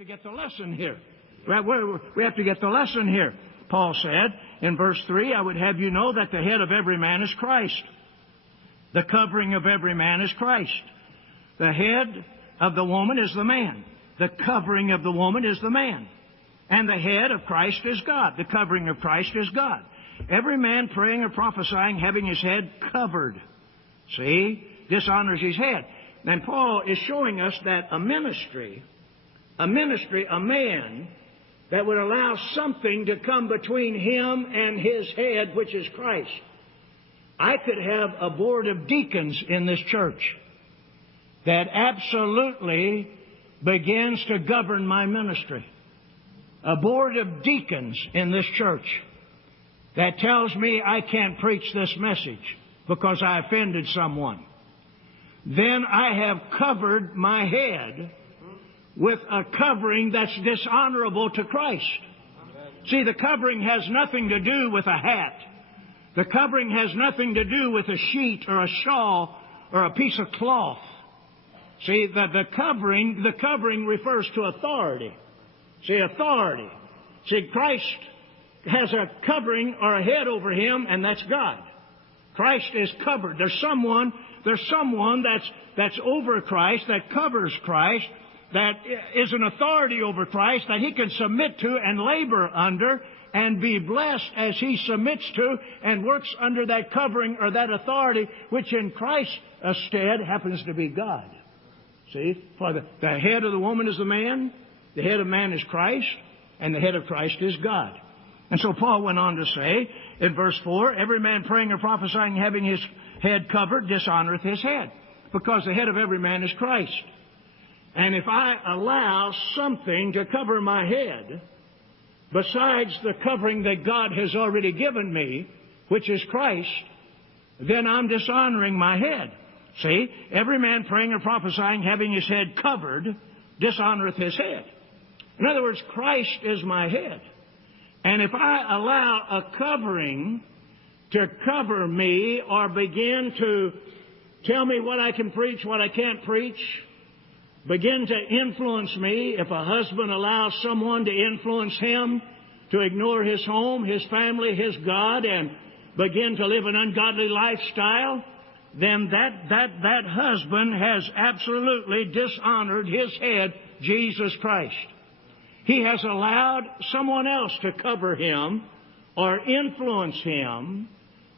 to get the lesson here. We have to get the lesson here. Paul said in verse 3, I would have you know that the head of every man is Christ. The covering of every man is Christ. The head of the woman is the man. The covering of the woman is the man. And the head of Christ is God. The covering of Christ is God. Every man praying or prophesying having his head covered, see, dishonors his head. And Paul is showing us that a ministry, a man that would allow something to come between him and his head, which is Christ. I could have a board of deacons in this church that absolutely begins to govern my ministry. A board of deacons in this church that tells me I can't preach this message because I offended someone. Then I have covered my head with a covering that's dishonorable to Christ. See, the covering has nothing to do with a hat. The covering has nothing to do with a sheet or a shawl or a piece of cloth. See, the covering refers to authority. See, authority. See, Christ has a covering or a head over him, and that's God. Christ is covered. There's someone that's over Christ, that covers Christ, that is an authority over Christ, that he can submit to and labor under and be blessed as he submits to and works under that covering or that authority, which in Christ's stead happens to be God. See, for the head of the woman is the man, the head of man is Christ, and the head of Christ is God. And so Paul went on to say in verse 4, every man praying or prophesying having his head covered dishonoreth his head, because the head of every man is Christ. And if I allow something to cover my head besides the covering that God has already given me, which is Christ, then I'm dishonoring my head. See, every man praying or prophesying having his head covered dishonoreth his head. In other words, Christ is my head. And if I allow a covering to cover me or begin to tell me what I can preach, what I can't preach, begin to influence me, if a husband allows someone to influence him to ignore his home, his family, his God, and begin to live an ungodly lifestyle, then that husband has absolutely dishonored his head, Jesus Christ. He has allowed someone else to cover him or influence him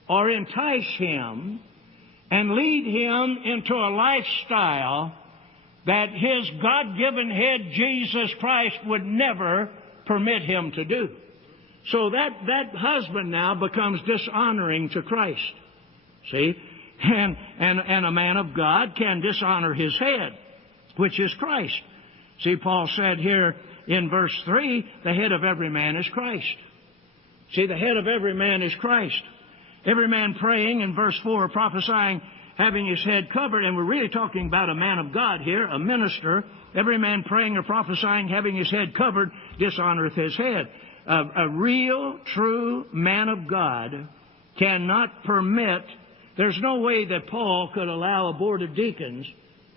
or entice him and lead him into a lifestyle that his God-given head, Jesus Christ, would never permit him to do. So that husband now becomes dishonoring to Christ. See? And a man of God can dishonor his head, which is Christ. See, Paul said here in verse 3, the head of every man is Christ. See, the head of every man is Christ. Every man praying in verse 4, prophesying, having his head covered, and we're really talking about a man of God here, a minister. Every man praying or prophesying, having his head covered, dishonoreth his head. A real, true man of God cannot permit. There's no way that Paul could allow a board of deacons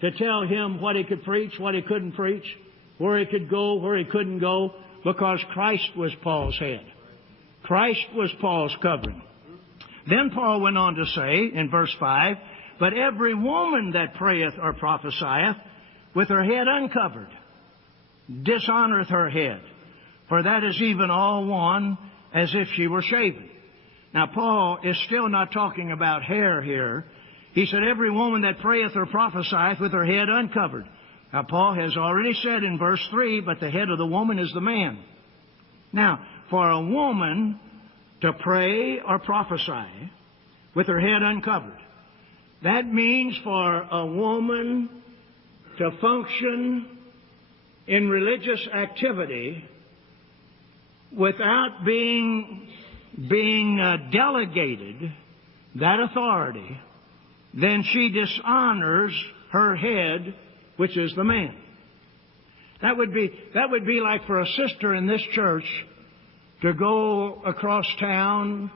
to tell him what he could preach, what he couldn't preach, where he could go, where he couldn't go, because Christ was Paul's head. Christ was Paul's covering. Then Paul went on to say in verse 5, but every woman that prayeth or prophesieth with her head uncovered dishonoreth her head, for that is even all one as if she were shaven. Now, Paul is still not talking about hair here. He said, every woman that prayeth or prophesieth with her head uncovered. Now, Paul has already said in verse 3, but the head of the woman is the man. Now, for a woman to pray or prophesy with her head uncovered, that means for a woman to function in religious activity without being delegated that authority, then she dishonors her head, which is the man. That would be like for a sister in this church to go across town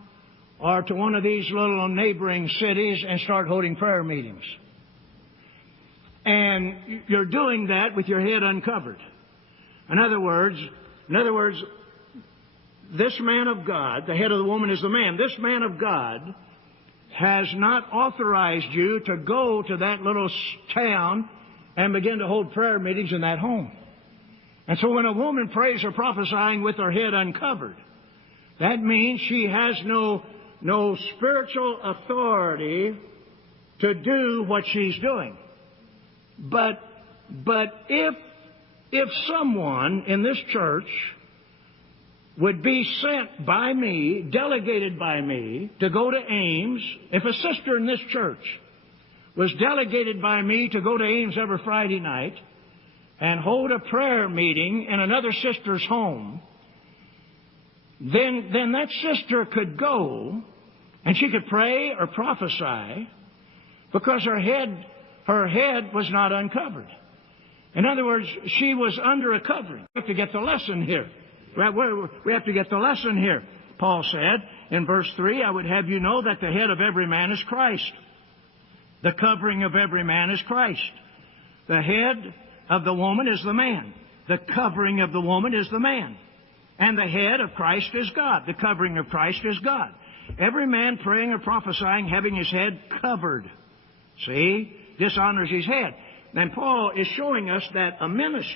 or to one of these little neighboring cities and start holding prayer meetings. And you're doing that with your head uncovered. In other words, this man of God, the head of the woman is the man, this man of God has not authorized you to go to that little town and begin to hold prayer meetings in that home. And so when a woman prays or prophesying with her head uncovered, that means she has no spiritual authority to do what she's doing. But if someone in this church would be sent by me, delegated by me, to go to Ames, if a sister in this church was delegated by me to go to Ames every Friday night and hold a prayer meeting in another sister's home, then that sister could go and she could pray or prophesy because her head was not uncovered. In other words, she was under a covering. We have to get the lesson here. We have to get the lesson here. Paul said in verse 3, I would have you know that the head of every man is Christ. The covering of every man is Christ. The head of the woman is the man. The covering of the woman is the man. And the head of Christ is God. The covering of Christ is God. Every man praying or prophesying having his head covered, see, dishonors his head. And Paul is showing us that a ministry